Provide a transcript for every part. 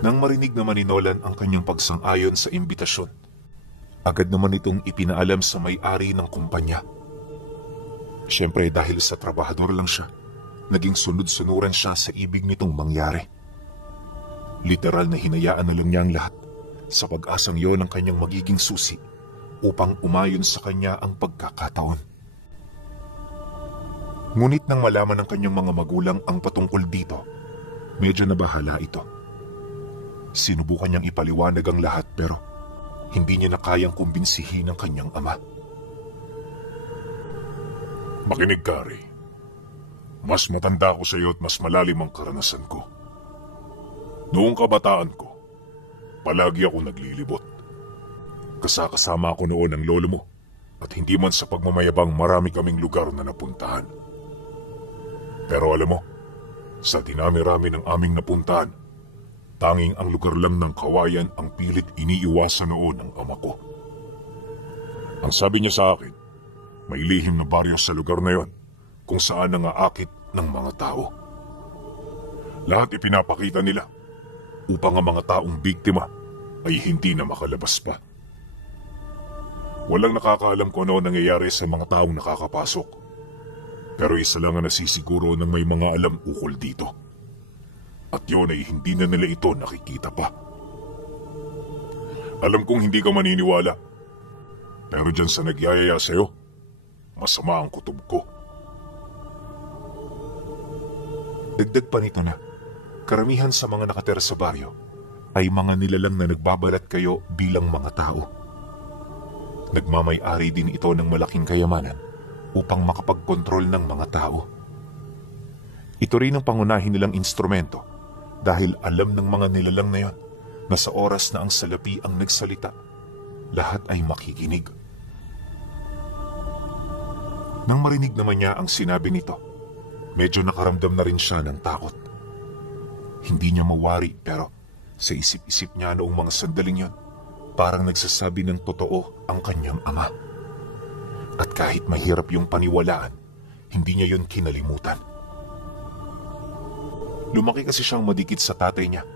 Nang marinig naman ni Nolan ang kanyang pagsang-ayon sa imbitasyon, agad naman itong ipinaalam sa may-ari ng kumpanya. Siyempre dahil sa trabahador lang siya, naging sunod-sunuran siya sa ibig nitong mangyari. Literal na hinayaan na lang niya ang lahat sa pag-asang yon ang kanyang magiging susi upang umayon sa kanya ang pagkakataon. Ngunit nang malaman ng kanyang mga magulang ang patungkol dito, medyo nabahala ito. Sinubukan niyang ipaliwanag ang lahat pero hindi niya na kayang kumbinsihin ang kanyang ama. Makinig ka, Ray. Mas matanda ako sa iyo at mas malalim ang karanasan ko. Noong kabataan ko, palagi ako naglilibot. Kasama ako noon ng lolo mo at hindi man sa pagmamayabang marami kaming lugar na napuntahan. Pero alam mo, sa dinami-rami ng aming napuntahan, tanging ang lugar lang ng Kawayan ang pilit iniiwasan noon ng ama ko. Ang sabi niya sa akin, may lihim na baryo sa lugar na yon kung saan nangaakit ng mga tao. Lahat ipinapakita nila upang ang mga taong biktima ay hindi na makalabas pa. Walang nakakaalam kung ano nangyayari sa mga taong nakakapasok. Pero isa lang ang nasisiguro ng may mga alam ukol dito. At yun ay hindi na nila ito nakikita pa. Alam kong hindi ka maniniwala. Pero dyan sa nagyayaya sa'yo, masama ang kutob ko. Dagdag pa nito na, karamihan sa mga nakatira sa baryo ay mga nilalang na nagbabalat kayo bilang mga tao. Nagmamay-ari din ito ng malaking kayamanan upang makapagkontrol ng mga tao. Ito rin ang pangunahin nilang instrumento dahil alam ng mga nilalang na yon na sa oras na ang salapi ang nagsalita, lahat ay makikinig. Nang marinig naman niya ang sinabi nito, medyo nakaramdam na rin siya ng takot. Hindi niya mawari pero sa isip-isip niya noong mga sandaling yon, parang nagsasabi ng totoo ang kanyang ama. At kahit mahirap yung paniwalaan, hindi niya yun kinalimutan. Lumaki kasi siyang madikit sa tatay niya,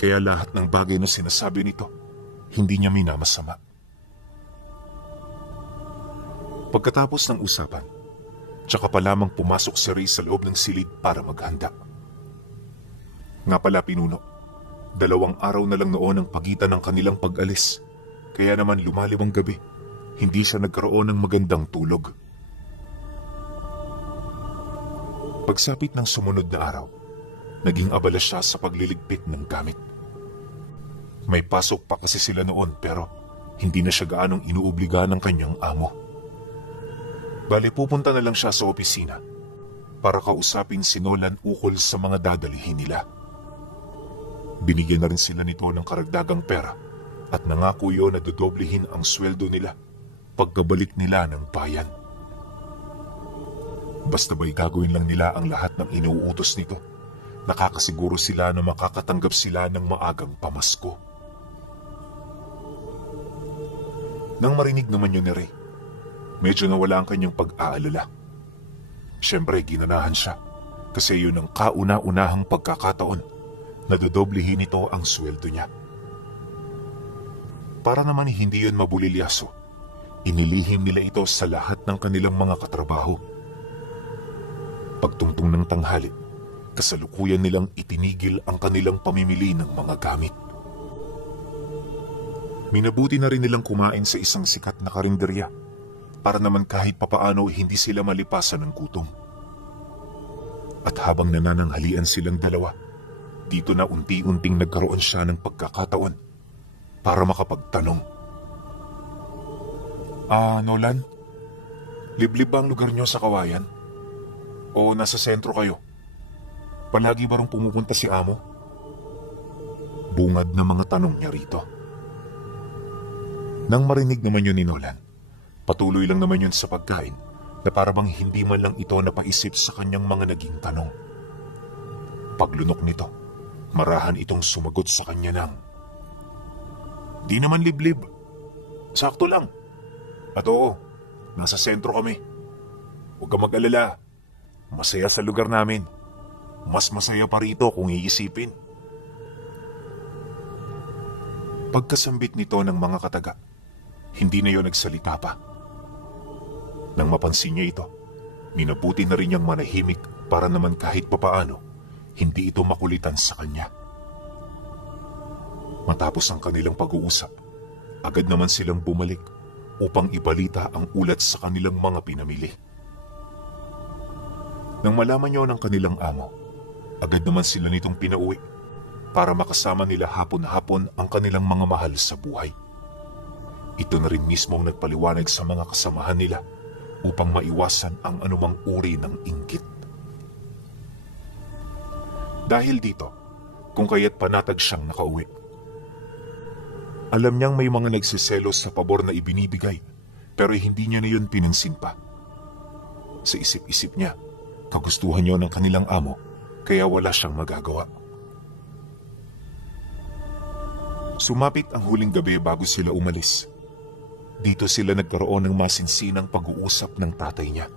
kaya lahat ng bagay na sinasabi nito, hindi niya minamasama. Pagkatapos ng usapan, tsaka pa lamang pumasok si Ray sa loob ng silid para maghanda. Nga pala pinuno, 2 araw na lang noon ang pagitan ng kanilang pag-alis, kaya naman lumalim ang gabi. Hindi siya nagkaroon ng magandang tulog. Pagsapit ng sumunod na araw, naging abala siya sa pagliligpit ng gamit. May pasok pa kasi sila noon pero hindi na siya gaanong inuobliga ng kanyang amo. Bale pupunta na lang siya sa opisina para kausapin si Nolan ukol sa mga dadalihin nila. Binigyan na rin sila nito ng karagdagang pera at nangako yun na dodoblehin ang sweldo nila pagkabalik nila ng bayan. Basta ba'y gagawin lang nila ang lahat ng inuutos nito, nakakasiguro sila na makakatanggap sila ng maagang pamasko. Nang marinig naman yun ni Ray, medyo nawala ang kanyang pag-aalala. Siyempre ginanahan siya kasi yun ang kauna-unahang pagkakataon na dodoblehin ito ang sweldo niya. Para naman hindi yun mabulilyaso, inilihim nila ito sa lahat ng kanilang mga katrabaho. Pagtungtong ng tanghali, kasalukuyan nilang itinigil ang kanilang pamimili ng mga gamit. Minabuti na rin nilang kumain sa isang sikat na karinderya para naman kahit papaano hindi sila malipasan ng gutom. At habang nanananghalian silang dalawa, dito na unti-unting nagkaroon siya ng pagkakataon para makapagtanong. Nolan, liblib ba ang lugar niyo sa Kawayan? O nasa sentro kayo? Palagi ba rong pumupunta si amo? Bungad na mga tanong niya rito. Nang marinig naman yun ni Nolan, patuloy lang naman yun sa pagkain na parabang hindi man lang ito napaisip sa kanyang mga naging tanong. Paglunok nito, marahan itong sumagot sa kanya ng, "Di naman liblib. Sakto lang. At oo, nasa sentro kami. Huwag ka mag-alala. Masaya sa lugar namin. Mas masaya pa rito kung iisipin." Pagkasambit nito ng mga kataga, hindi na yon nagsalita pa. Nang mapansin niya ito, minabuti na rin niyang manahimik para naman kahit papaano, hindi ito makulitan sa kanya. Matapos ang kanilang pag-uusap, agad naman silang bumalik upang ibalita ang ulat sa kanilang mga pinamili. Nang malaman niyo ng kanilang amo, agad naman sila nitong pinauwi para makasama nila hapon-hapon ang kanilang mga mahal sa buhay. Ito na rin mismo ang nagpaliwanag sa mga kasamahan nila upang maiwasan ang anumang uri ng inggit. Dahil dito, kung kaya't panatag siyang nakauwi. Alam niyang may mga nagsiselos sa pabor na ibinibigay, pero hindi niya na yun pinansin pa. Sa isip-isip niya, kagustuhan niyo ng kanilang amo, kaya wala siyang magagawa. Sumapit ang huling gabi bago sila umalis. Dito sila nagkaroon ng masinsinang pag-uusap ng tatay niya.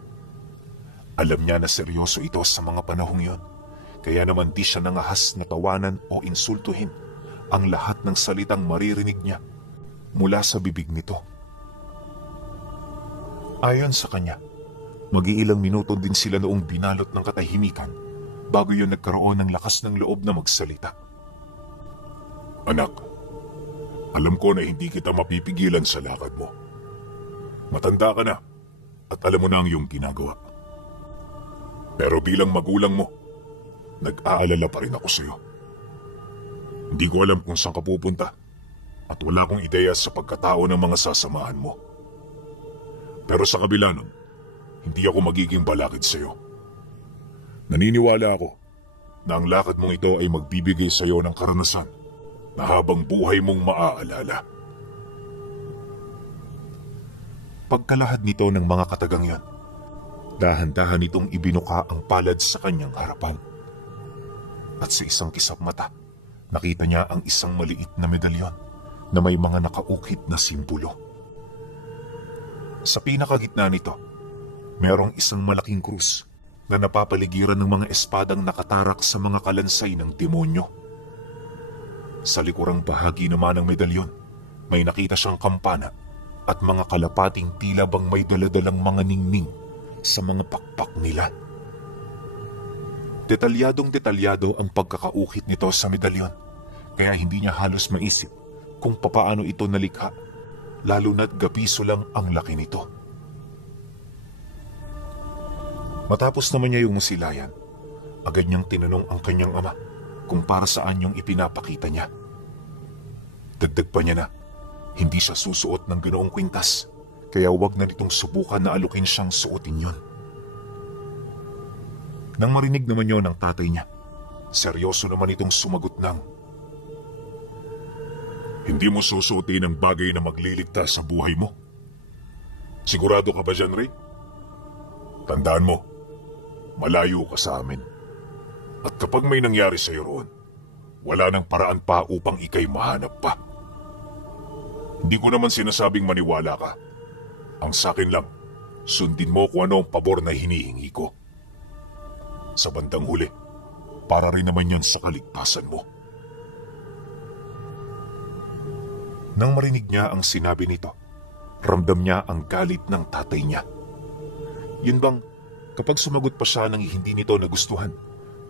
Alam niya na seryoso ito sa mga panahong yon, kaya naman di siya nangahas na tawanan o insultuhin ang lahat ng salitang maririnig niya mula sa bibig nito. Ayon sa kanya, mag-iilang minuto din sila noong binalot ng katahimikan bago yun nagkaroon ng lakas ng loob na magsalita. Anak, alam ko na hindi kita mapipigilan sa lakad mo. Matanda ka na at alam mo na ang iyong ginagawa. Pero bilang magulang mo, nag-aalala pa rin ako sa iyo. Hindi ko alam kung saan ka pupunta at wala akong ideya sa pagkatao ng mga sasamahan mo. Pero sa kabila nun, hindi ako magiging balakid sa iyo. Naniniwala ako na ang lakad mong ito ay magbibigay sa iyo ng karanasan na habang buhay mong maaalala. Pagkalahad nito ng mga katagang yan, dahan-dahan itong ibinuka ang palad sa kanyang harapan. At sa isang kisap mata, nakita niya ang isang maliit na medalyon na may mga nakaukit na simbolo. Sa pinakagitna nito, merong isang malaking krus na napapaligiran ng mga espadang nakatarak sa mga kalansay ng demonyo. Sa likurang bahagi naman ng medalyon, may nakita siyang kampana at mga kalapating tila bang may daladalang mga ningning sa mga pakpak nila. Detalyadong-detalyado ang pagkakaukit nito sa medalyon, kaya hindi niya halos maisip kung papaano ito nalikha, lalo na't gapiso lang ang laki nito. Matapos naman niya yung musilayan, agad niyang tinanong ang kanyang ama kung para saan yung ipinapakita niya. Dagdag pa niya na hindi siya susuot ng ganoong kwintas, kaya wag na nitong subukan na alukin siyang suotin yun. Nang marinig naman yun ng tatay niya, seryoso naman itong sumagot ng, "Hindi mo susuotin ang bagay na magliligtas sa buhay mo? Sigurado ka ba dyan, Ray? Tandaan mo, malayo ka sa amin. At kapag may nangyari sa iyo roon, wala nang paraan pa upang ikay mahanap pa. Hindi ko naman sinasabing maniwala ka. Ang sakin lang, sundin mo kung ano ang pabor na hinihingi ko. Sa bandang huli, para rin naman yun sa kaligtasan mo." Nang marinig niya ang sinabi nito, ramdam niya ang galit ng tatay niya. Yun bang, kapag sumagot pa siya ng hindi nito nagustuhan,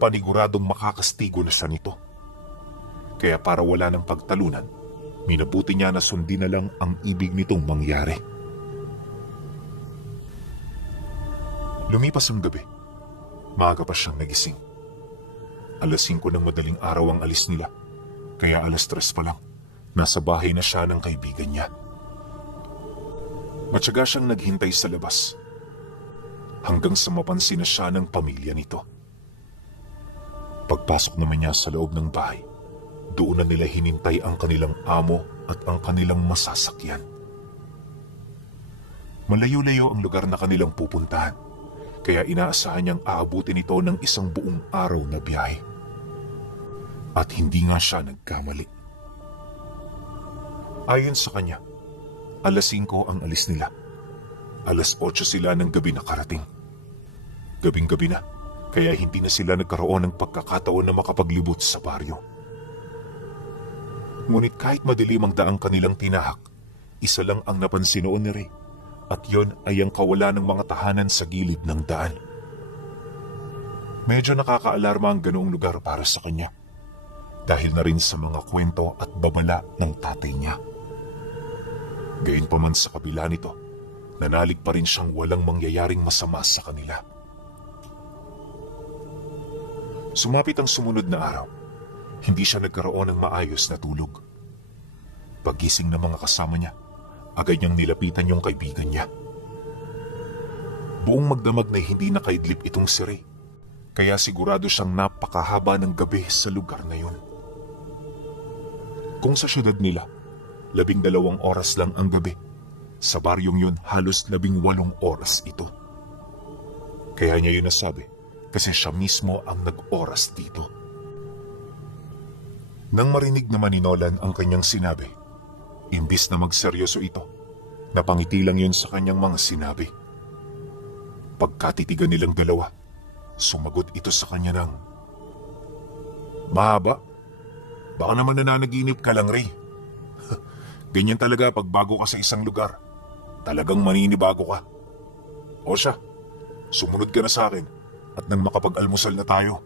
paniguradong makakastigo na siya nito. Kaya para wala ng pagtalunan, minabuti niya na sundin na lang ang ibig nitong mangyari. Lumipas ang gabi. Maaga pa siyang nagising. 5:00 ng madaling araw ang alis nila, kaya 3:00 pa lang, nasa bahay na siya ng kaibigan niya. Matyaga siyang naghintay sa labas, hanggang sa mapansin na siya ng pamilya nito. Pagpasok naman niya sa loob ng bahay, doon na nila hinintay ang kanilang amo at ang kanilang masasakyan. Malayo-layo ang lugar na kanilang pupuntahan, kaya inaasahan niyang aabutin ito ng isang buong araw na biyahe. At hindi nga siya nagkamali. Ayon sa kanya, 5:00 ang alis nila. 8:00 sila ng gabi nakarating. Gabing-gabi na, kaya hindi na sila nagkaroon ng pagkakataon na makapaglibot sa baryo. Ngunit kahit madilim ang daang kanilang tinahak, isa lang ang napansin noon ni Ray, at yon ay ang kawalan ng mga tahanan sa gilid ng daan. Medyo nakakaalarma ang ganoong lugar para sa kanya, dahil na rin sa mga kwento at babala ng tatay niya. Gayunpaman sa kabila nito, nanalig pa rin siyang walang mangyayaring masama sa kanila. Sumapit ang sumunod na araw. Hindi siya nagkaroon ng maayos na tulog. Paggising ng mga kasama niya, agad niyang nilapitan yung kaibigan niya. Buong magdamag na hindi nakaidlip itong si Ray, kaya sigurado siyang napakahaba ng gabi sa lugar na yun. Kung sa syudad nila, 12 oras lang ang gabi, sa baryong yun halos 18 oras ito. Kaya niya yun nasabi kasi siya mismo ang nag-oras dito. Nang marinig naman ni Nolan ang kanyang sinabi, imbis na magseryoso ito, napangiti lang yun sa kanyang mga sinabi. Pagkatitigan nilang dalawa, sumagot ito sa kanya ng, "Mahaba? Baka naman nananaginip ka lang, Ray. Ganyan talaga pag bago ka sa isang lugar. Talagang maninibago ka. O siya, sumunod ka na sa akin at nang makapag-almusal na tayo."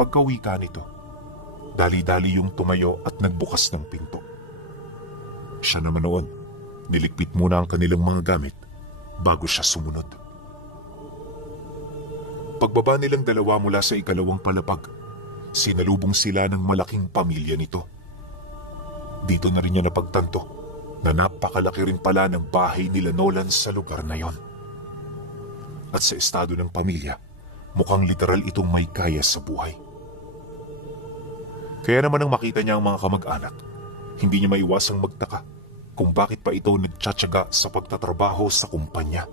Pagkauwi ka nito, dali-dali yung tumayo at nagbukas ng pinto. Siya naman noon, niligpit muna ang kanilang mga gamit bago siya sumunod. Pagbaba nilang dalawa mula sa ikalawang palapag, sinalubong sila ng malaking pamilya nito. Dito na rin niya napagtanto na napakalaki rin pala ng bahay nila Nolan sa lugar na yon. At sa estado ng pamilya, mukhang literal itong may kaya sa buhay. Kaya naman nang makita niya ang mga kamag-anak, hindi niya maiwasang magtaka kung bakit pa ito nagtsatsaga sa pagtatrabaho sa kumpanya.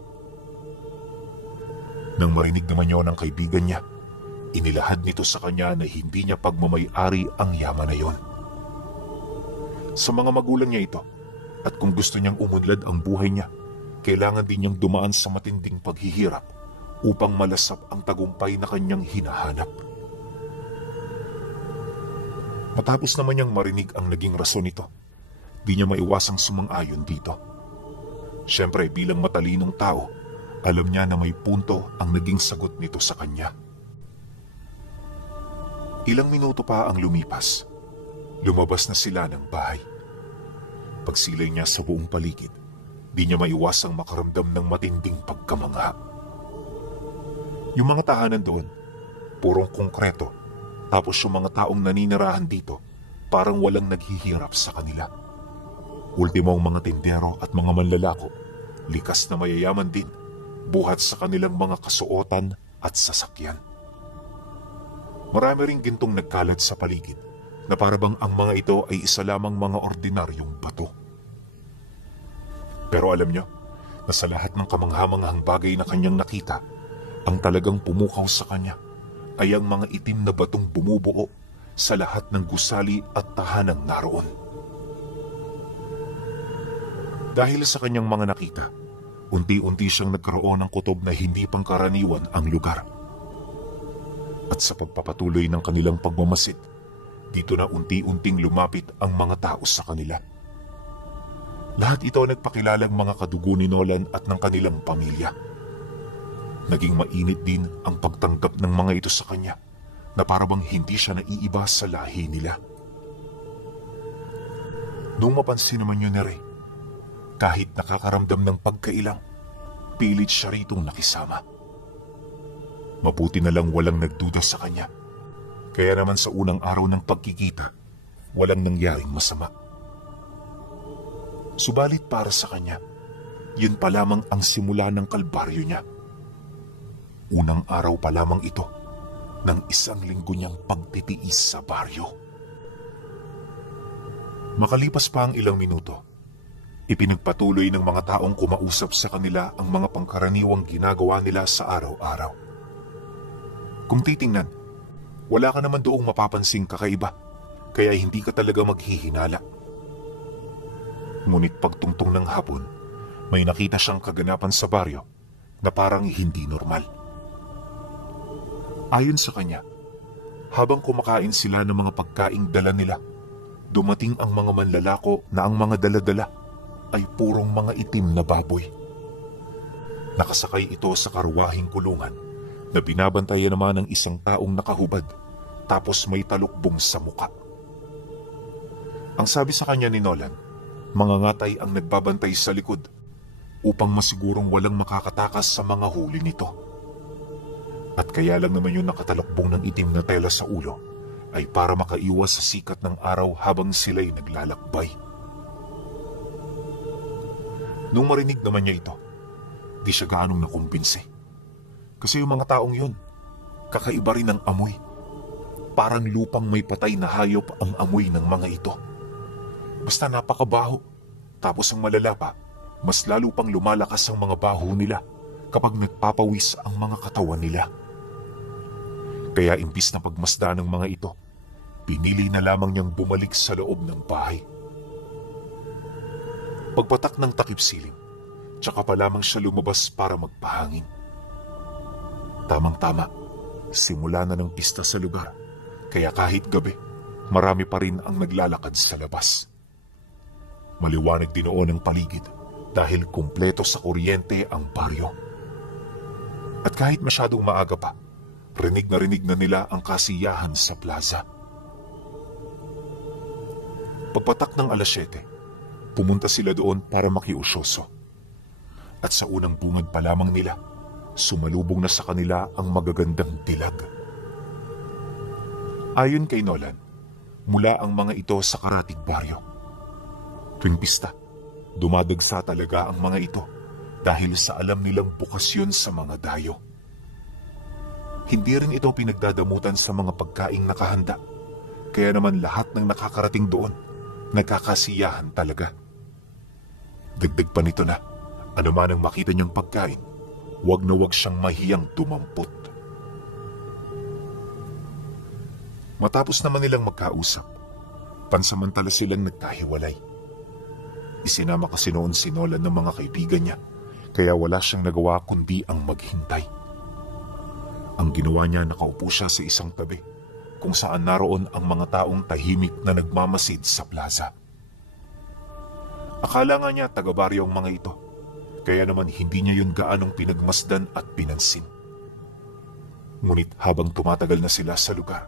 Nang marinig naman niyo ng kaibigan niya, inilahad nito sa kanya na hindi niya pagmamay-ari ang yaman na yon. Sa mga magulang niya ito, at kung gusto niyang umunlad ang buhay niya, kailangan din niyang dumaan sa matinding paghihirap upang malasap ang tagumpay na kanyang hinahanap. Matapos naman niyang marinig ang naging rason nito, di niya maiwasang sumang-ayon dito. Siyempre, bilang matalinong tao, alam niya na may punto ang naging sagot nito sa kanya. Ilang minuto pa ang lumipas. Lumabas na sila ng bahay. Pagsilay niya sa buong paligid, di niya maiwasang makaramdam ng matinding pagkamangha. Yung mga tahanan doon, purong konkreto, tapos yung mga taong naninirahan dito, parang walang naghihirap sa kanila. Ultimo ang mga tindero at mga manlalako, likas na mayayaman din, buhat sa kanilang mga kasuotan at sasakyan. Marami ring gintong nagkalat sa paligid, na parabang ang mga ito ay isa lamang mga ordinaryong bato. Pero alam niyo, na sa lahat ng kamanghamanghang bagay na kanyang nakita, ang talagang pumukaw sa kanya ay ang mga itim na batong bumubuo sa lahat ng gusali at tahanang naroon. Dahil sa kanyang mga nakita, unti-unti siyang nagkaroon ng kutob na hindi pangkaraniwan ang lugar. At sa pagpapatuloy ng kanilang pagmamasid, dito na unti-unting lumapit ang mga tao sa kanila. Lahat ito nagpakilalang mga kadugo ni Nolan at ng kanilang pamilya. Naging mainit din ang pagtanggap ng mga ito sa kanya, na parabang hindi siya naiiba sa lahi nila. Nung mapansin naman yun ni Ray, kahit nakakaramdam ng pagkailang, pilit siya ritong nakisama. Mabuti na lang walang nagduda sa kanya, kaya naman sa unang araw ng pagkikita, walang nangyaring masama. Subalit para sa kanya, yun pa lamang ang simula ng kalbaryo niya. Unang araw pa lamang ito ng 1 linggo niyang pagtitiis sa baryo. Makalipas pa ang ilang minuto, ipinagpatuloy ng mga taong kumausap sa kanila ang mga pangkaraniwang ginagawa nila sa araw-araw. Kung titingnan, wala ka naman doong mapapansing kakaiba, kaya hindi ka talaga maghihinala. Ngunit pagtungtong ng hapon, may nakita siyang kaganapan sa baryo na parang hindi normal. Ayon sa kanya, Habang kumakain sila ng mga pagkaing dala nila, dumating ang mga manlalako na ang mga dala-dala ay purong mga itim na baboy. Nakasakay ito sa karwahing kulungan na binabantayan naman ng isang taong nakahubad tapos may talukbong sa muka. Ang sabi sa kanya ni Nolan, mga ngatay ang nagbabantay sa likod upang masigurong walang makakatakas sa mga huli nito. At kaya lang naman yung nakatalukbong ng itim na tela sa ulo ay para makaiwas sa sikat ng araw habang sila'y naglalakbay. Nung marinig naman niya ito, di siya gaanong nakumbinsi. Kasi yung mga taong yun, kakaiba rin ang amoy. Parang lupang may patay na hayop ang amoy ng mga ito. Basta napakabaho. Tapos ang malala pa, mas lalo pang lumalakas ang mga baho nila kapag nagpapawis ang mga katawan nila. Kaya imbis na pagmasdan ng mga ito, pinili na lamang niyang bumalik sa loob ng bahay. Pagpatak ng takip siling, tsaka pa lamang siya lumabas para magpahangin. Tamang-tama, simula na ng pista sa lugar, kaya kahit gabi, marami pa rin ang naglalakad sa labas. Maliwanag din noon ang paligid dahil kumpleto sa kuryente ang baryo. At kahit masyadong maaga pa, rinig na nila ang kasiyahan sa plaza. Pagpatak ng 7:00, pumunta sila doon para makiusyoso. At sa unang bungad pa lamang nila, sumalubong na sa kanila ang magagandang dilag. Ayon kay Nolan, mula ang mga ito sa karatig baryo. Tuwing pista, dumadagsa talaga ang mga ito dahil sa alam nilang bukas yun sa mga dayo. Hindi rin ito pinagdadamutan sa mga pagkaing nakahanda, kaya naman lahat ng nakakarating doon, nagkakasiyahan talaga. Dagdag pa nito na, ano man ang makita niyang pagkain, wag na wag siyang mahiyang dumampot. Matapos naman nilang magkausap, pansamantala silang nagkahiwalay. Isinama kasi noon si Nolan ng mga kaibigan niya, kaya wala siyang nagawa kundi ang maghintay. Ang ginawa niya, nakaupo siya sa isang tabi, kung saan naroon ang mga taong tahimik na nagmamasid sa plaza. Akala nga niya taga-baryo ang mga ito, kaya naman hindi niya yun gaanong pinagmasdan at pinansin. Ngunit habang tumatagal na sila sa lugar,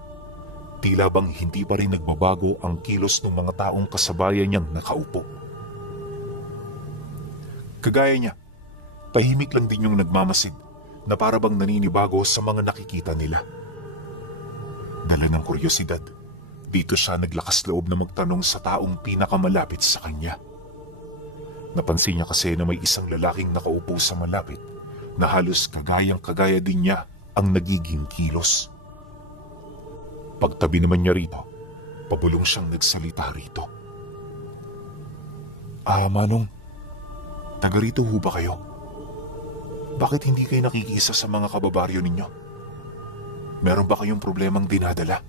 tila bang hindi pa rin nagbabago ang kilos ng mga taong kasabayan niyang nakaupo. Kagaya niya, tahimik lang din yung nagmamasid na para bang naninibago sa mga nakikita nila. Dala ng kuryosidad, dito siya naglakas loob na magtanong sa taong pinakamalapit sa kanya. Napansin niya kasi na may isang lalaking nakaupo sa malapit na halos kagayang-kagaya din niya ang nagiging kilos. Pagtabi naman niya rito, pabulong siyang nagsalita rito. Manong, taga rito ho ba kayo? Bakit hindi kayo nakikiisa sa mga kababaryo ninyo? Meron ba kayong problemang dinadala?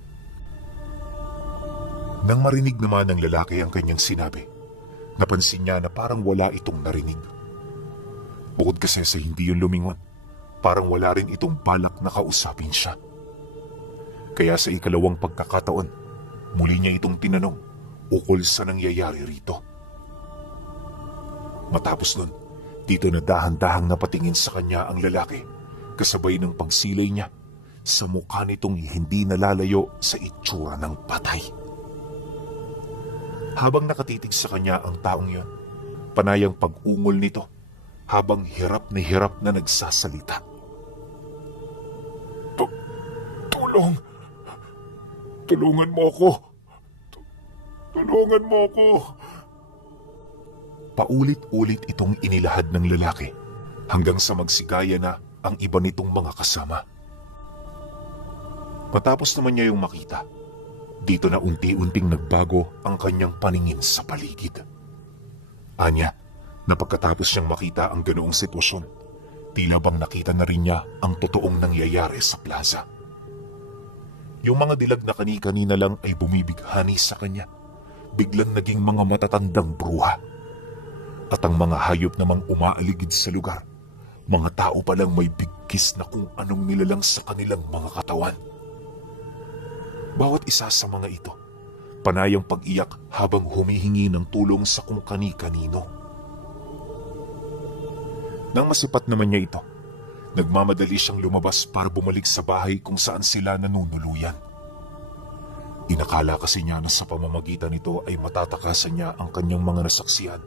Nang marinig naman ng lalaki ang kanyang sinabi, napansin niya na parang wala itong narinig. Bukod kasi sa hindi yun lumingon, parang wala rin itong balak na kausapin siya. Kaya sa ikalawang pagkakataon, muli niya itong tinanong ukol sa nangyayari rito. Matapos nun, dito na dahan-dahang napatingin sa kanya ang lalaki, kasabay ng pagsilay niya sa mukha nitong hindi nalalayo sa itsura ng patay. Habang nakatitig sa kanya ang taong yon, panayang pag-ungol nito habang hirap na nagsasalita. Tulong! Tulungan mo ako! Tulungan mo ako! Paulit-ulit itong inilahad ng lalaki hanggang sa magsigaya na ang iba nitong mga kasama. Matapos naman niya yung makita, dito na unti-unting nagbago ang kanyang paningin sa paligid. Anya, na pagkatapos niyang makita ang ganoong sitwasyon, tila bang nakita na rin niya ang totoong nangyayari sa plaza. Yung mga dilag na kani-kanina lang ay bumibighani sa kanya, biglang naging mga matatandang bruha. At ang mga hayop namang umaaligid sa lugar, mga tao palang may bigkis na kung anong nilalang sa kanilang mga katawan. Bawat isa sa mga ito, panayang pag-iyak habang humihingi ng tulong sa kung kani-kanino. Nang masipat naman niya ito, nagmamadali siyang lumabas para bumalik sa bahay kung saan sila nanunuluyan. Inakala kasi niya na sa pamamagitan nito ay matatakasan niya ang kanyang mga nasaksihan,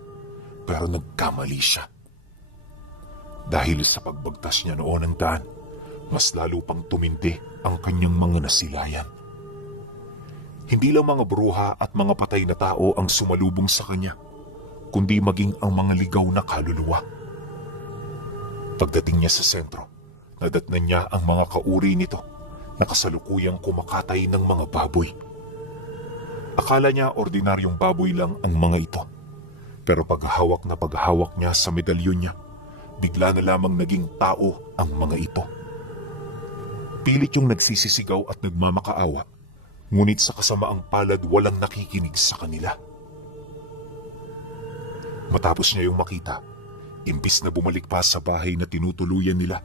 pero nagkamali siya. Dahil sa pagbagtas niya noon ng daan, mas lalo pang tumindi ang kanyang mga nasilayan. Hindi lang mga bruha at mga patay na tao ang sumalubong sa kanya, kundi maging ang mga ligaw na kaluluwa. Pagdating niya sa sentro, nadatnan niya ang mga kauri nito na kasalukuyang kumakatay ng mga baboy. Akala niya ordinaryong baboy lang ang mga ito, pero paghahawak na paghahawak niya sa medalyon niya, bigla na lamang naging tao ang mga ito. Pilit yung nagsisisigaw at nagmamakaawa, ngunit sa kasamaang palad walang nakikinig sa kanila. Matapos niya yung makita, imbis na bumalik pa sa bahay na tinutuluyan nila,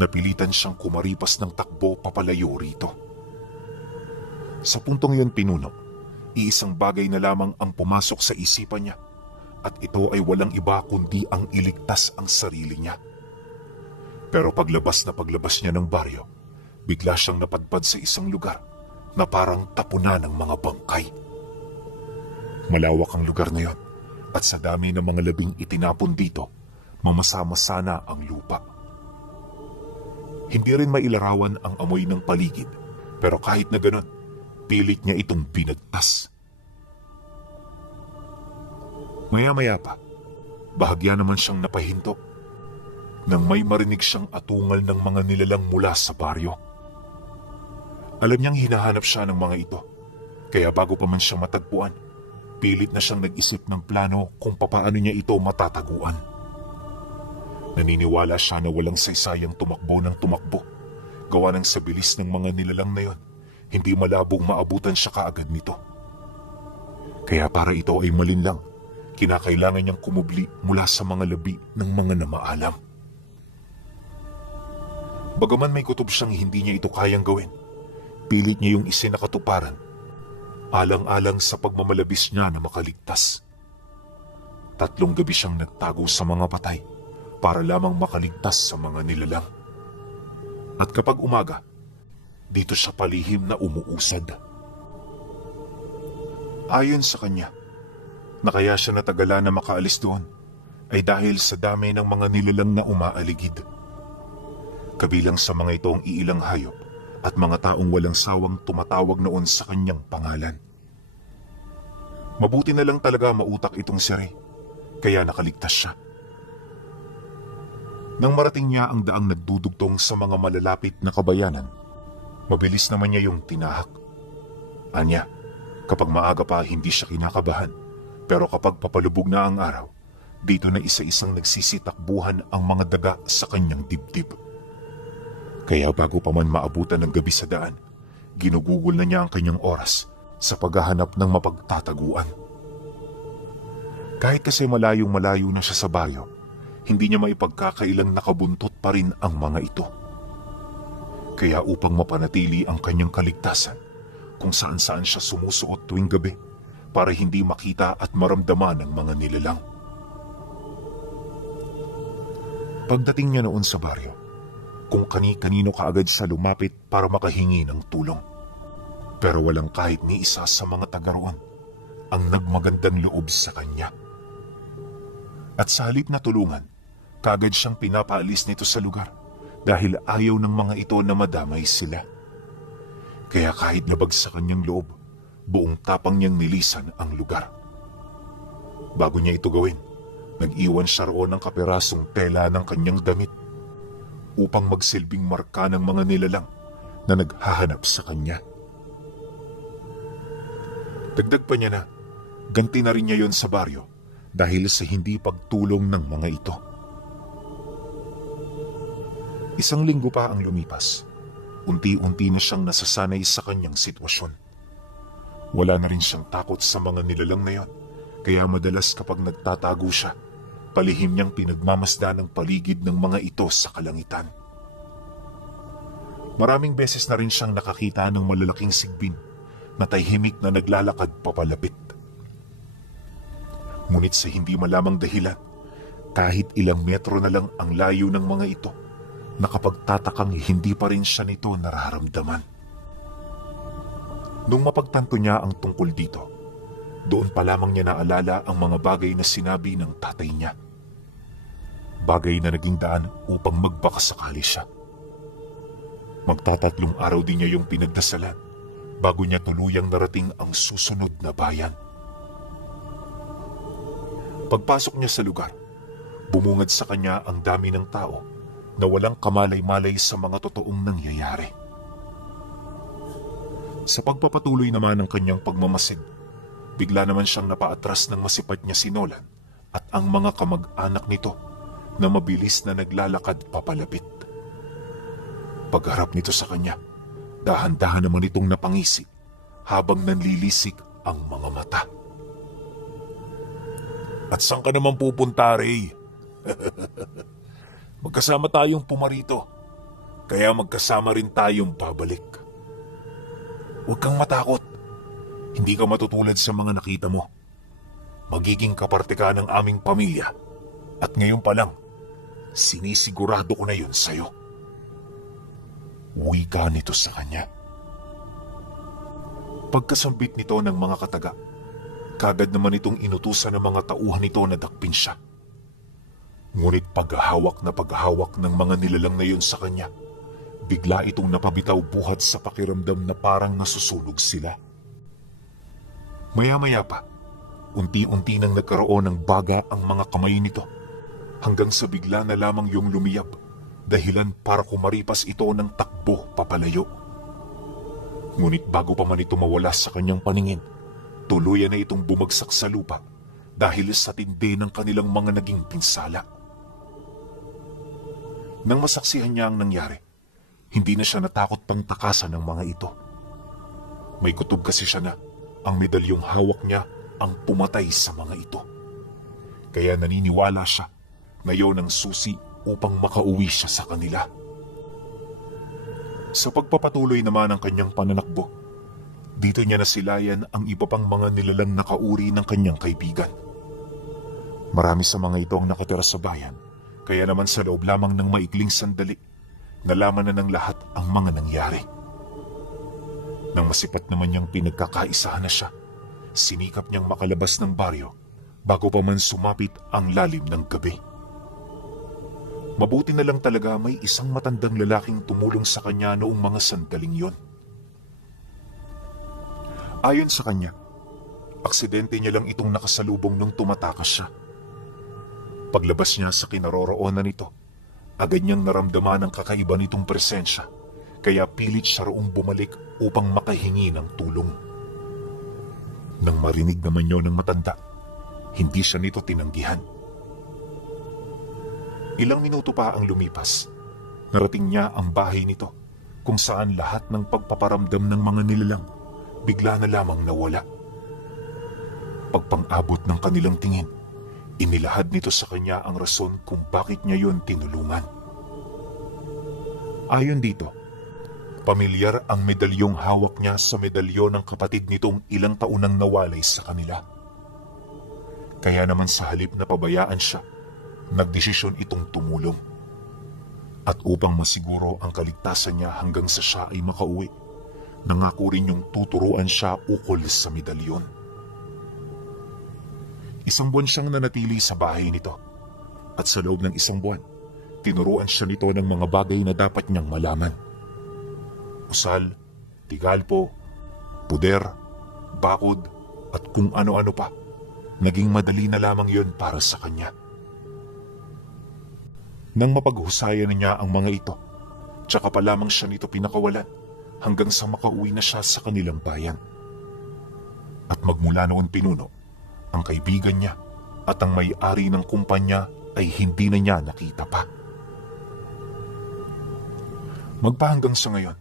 napilitan siyang kumaripas ng takbo papalayo rito. Sa puntong yun pinuno, iisang bagay na lamang ang pumasok sa isipan niya, at ito ay walang iba kundi ang iligtas ang sarili niya. Pero paglabas niya ng baryo, bigla siyang napadpad sa isang lugar na parang tapunan ng mga bangkay. Malawak ang lugar na yon, at sa dami ng mga labing itinapon dito, mamasama na ang lupa. Hindi rin mailarawan ang amoy ng paligid, pero kahit na ganon, pilit niya itong binagtas. Maya-maya pa, bahagya naman siyang napahinto nang may marinig siyang atungal ng mga nilalang mula sa baryo. Alam niyang hinahanap siya ng mga ito, kaya bago pa man siya matagpuan, pilit na siyang nag-isip ng plano kung papaano niya ito matataguan. Naniniwala siya na walang saysayang tumakbo ng tumakbo, gawa ng sa bilis ng mga nilalang na yon, hindi malabong maabutan siya kaagad nito. Kaya para ito ay malinlang, kinakailangan niyang kumubli mula sa mga labi ng mga namaalam. Bagaman may kutob siyang hindi niya ito kayang gawin, pilit niya yung isinakatuparan, alang-alang sa pagmamalabis niya na makaligtas. 3 gabi siyang nagtago sa mga patay para lamang makaligtas sa mga nilalang. At kapag umaga, dito siya palihim na umuusad. Ayon sa kanya, na kaya siya natagalan na makaalis doon ay dahil sa dami ng mga nilalang na umaaligid. Kabilang sa mga ito ang iilang hayop at mga taong walang sawang tumatawag noon sa kanyang pangalan. Mabuti na lang talaga mautak itong si Ray, kaya nakaligtas siya. Nang marating niya ang daang nagdudugtong sa mga malalapit na kabayanan, mabilis naman niya yung tinahak. Anya, kapag maaga pa hindi siya kinakabahan, pero kapag papalubog na ang araw, dito na isa-isang nagsisitakbuhan ang mga daga sa kanyang dibdib. Kaya bago pa man maabutan ng gabi sa daan, ginugugol na niya ang kanyang oras sa paghahanap ng mapagtataguan. Kahit kasi malayong-malayo na siya sa baryo, hindi niya maipagkakailang nakabuntot pa rin ang mga ito. Kaya upang mapanatili ang kanyang kaligtasan, kung saan-saan siya sumusuot tuwing gabi para hindi makita at maramdaman ng mga nilalang. Pagdating niya noon sa baryo, kung kani-kanino kaagad siya lumapit para makahingi ng tulong. Pero walang kahit ni isa sa mga taga roon ang nagmagandang loob sa kanya. At sa halip na tulungan, kaagad siyang pinapaalis nito sa lugar dahil ayaw ng mga ito na madamay sila. Kaya kahit labag sa kanyang loob, buong tapang niyang nilisan ang lugar. Bago niya ito gawin, nag-iwan siya roon ng kaperasong tela ng kanyang damit upang magsilbing marka ng mga nilalang na naghahanap sa kanya. Dagdag pa niya na, ganti na rin niya yon sa baryo dahil sa hindi pagtulong ng mga ito. 1 linggo pa ang lumipas. Unti-unti na siyang nasasanay sa kanyang sitwasyon. Wala na rin siyang takot sa mga nilalang na yon, kaya madalas kapag nagtatago siya, palihim niyang pinagmamasdan ang paligid ng mga ito sa kalangitan. Maraming beses na rin siyang nakakita ng malalaking sigbin na tahimik na naglalakad papalapit. Ngunit sa hindi malamang dahilan, kahit ilang metro na lang ang layo ng mga ito, nakapagtatakang hindi pa rin siya nito nararamdaman. Nung mapagtanto niya ang tungkol dito, doon pa lamang niya naalala ang mga bagay na sinabi ng tatay niya. Bagay na naging daan upang magbakasakali siya. Magtatatlong araw din niya yung pinagdasalan bago niya tuluyang narating ang susunod na bayan. Pagpasok niya sa lugar, bumungad sa kanya ang dami ng tao na walang kamalay-malay sa mga totoong nangyayari. Sa pagpapatuloy naman ng kanyang pagmamasid, bigla naman siyang napaatras ng masipag niya si Nolan at ang mga kamag-anak nito na mabilis na naglalakad papalapit. Pagharap nito sa kanya, dahan-dahan naman itong napangisi habang nanlilisik ang mga mata. At saan ka naman pupunta, Ray? Magkasama tayong pumarito, kaya magkasama rin tayong pabalik. Huwag kang matakot. Hindi ka matutulad sa mga nakita mo. Magiging kaparte ka ng aming pamilya. At ngayon pa lang, sinisigurado ko na yun sa'yo. Wika nito sa kanya. Pagkasambit nito ng mga kataga, kagad naman itong inutusan ng mga tauhan nito na dakpin siya. Ngunit paghahawak ng mga nilalang na yun sa kanya, bigla itong napabitaw buhat sa pakiramdam na parang nasusunog sila. Maya-maya pa, unti-unti nang nagkaroon ng baga ang mga kamay nito, hanggang sa bigla na lamang yung lumiyab, dahilan para kumaripas ito ng takbo papalayo. Ngunit bago pa man ito mawala sa kanyang paningin, tuluyan na itong bumagsak sa lupa dahil sa tindi ng kanilang mga naging pinsala. Nang masaksihan niya ang nangyari, hindi na siya natakot pang takasan ng mga ito. May kutob kasi siya na ang medalyong hawak niya ang pumatay sa mga ito. Kaya naniniwala siya na yon ang susi upang makauwi siya sa kanila. Sa pagpapatuloy naman ng kanyang pananakbo, dito niya nasilayan ang iba pang mga nilalang nakauri ng kanyang kaibigan. Marami sa mga ito ang nakatira sa bayan, kaya naman sa loob lamang ng maikling sandali, nalaman na ng lahat ang mga nangyari. Nang masipat naman niyang pinagkakaisahan na siya, sinikap niyang makalabas ng baryo bago pa man sumapit ang lalim ng gabi. Mabuti na lang talaga may isang matandang lalaking tumulong sa kanya noong mga sandaling yon. Ayon sa kanya, aksidente niya lang itong nakasalubong nung tumatakas siya. Paglabas niya sa kinaroroonan nito, agad niyang naramdaman ang kakaiba nitong presensya, kaya pilit siya roong bumalik upang makahingi ng tulong. Nang marinig naman yun ng matanda, hindi siya nito tinanggihan. Ilang minuto pa ang lumipas, narating niya ang bahay nito, kung saan lahat ng pagpaparamdam ng mga nilalang bigla na lamang nawala. Pagpang-abot ng kanilang tingin, inilahad nito sa kanya ang rason kung bakit niya yon tinulungan. Ayon dito, pamilyar ang medalyong hawak niya sa medalyon ng kapatid nitong ilang taon nang nawalay sa kanila. Kaya naman sa halip na pabayaan siya, nagdesisyon itong tumulong. At upang masiguro ang kaligtasan niya hanggang sa siya ay makauwi, nangako rin yung tuturuan siya ukol sa medalyon. Isang buwan siyang nanatili sa bahay nito, at sa loob ng isang buwan, tinuruan siya nito ng mga bagay na dapat niyang malaman. Usal, tigalpo, puder, bakod, at kung ano-ano pa. Naging madali na lamang yon para sa kanya. Nang mapaghusayan niya ang mga ito, tsaka pa lamang siya nito pinakawalan hanggang sa makauwi na siya sa kanilang bayan. At magmula noon pinuno, ang kaibigan niya at ang may-ari ng kumpanya ay hindi na niya nakita pa. Magpahanggang sa ngayon,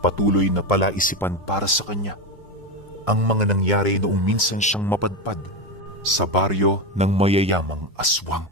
patuloy na palaisipan para sa kanya ang mga nangyari noong minsan siyang mapadpad sa baryo ng mayayamang aswang.